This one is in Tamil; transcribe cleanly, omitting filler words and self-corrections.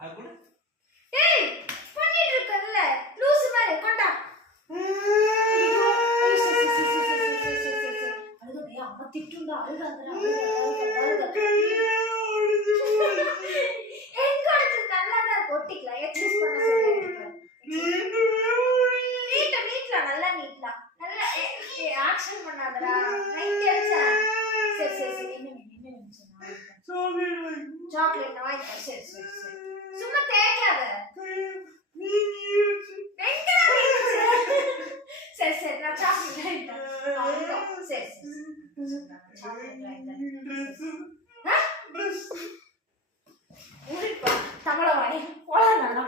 அது கூட ஏய் பண்ணிட்டு இருக்கல்ல லூசு மாதிரி கொண்டா அழுகதையா அம்மா திட்டுண்டா அழுகாதடா எங்க அழுது நல்லாதான் இருக்கு ஒட்டிக்கலாம் எக்ஸசைஸ் பண்ண சொல்லிருக்கேன் நீட்ல நல்லா நீட்லாம் நல்லா ஆக்ஷன் பண்ணாதடா நைட் அடிச்சா சரி சரி சரி என்ன சாக்லேட் வாங்கி சரி சரி சரி சும்மா தேய்க்காத சரி சரி நான் சாக்லேட் சரி சரி சாக்லேட் தமிழ வாங்கி போலாம் நல்லா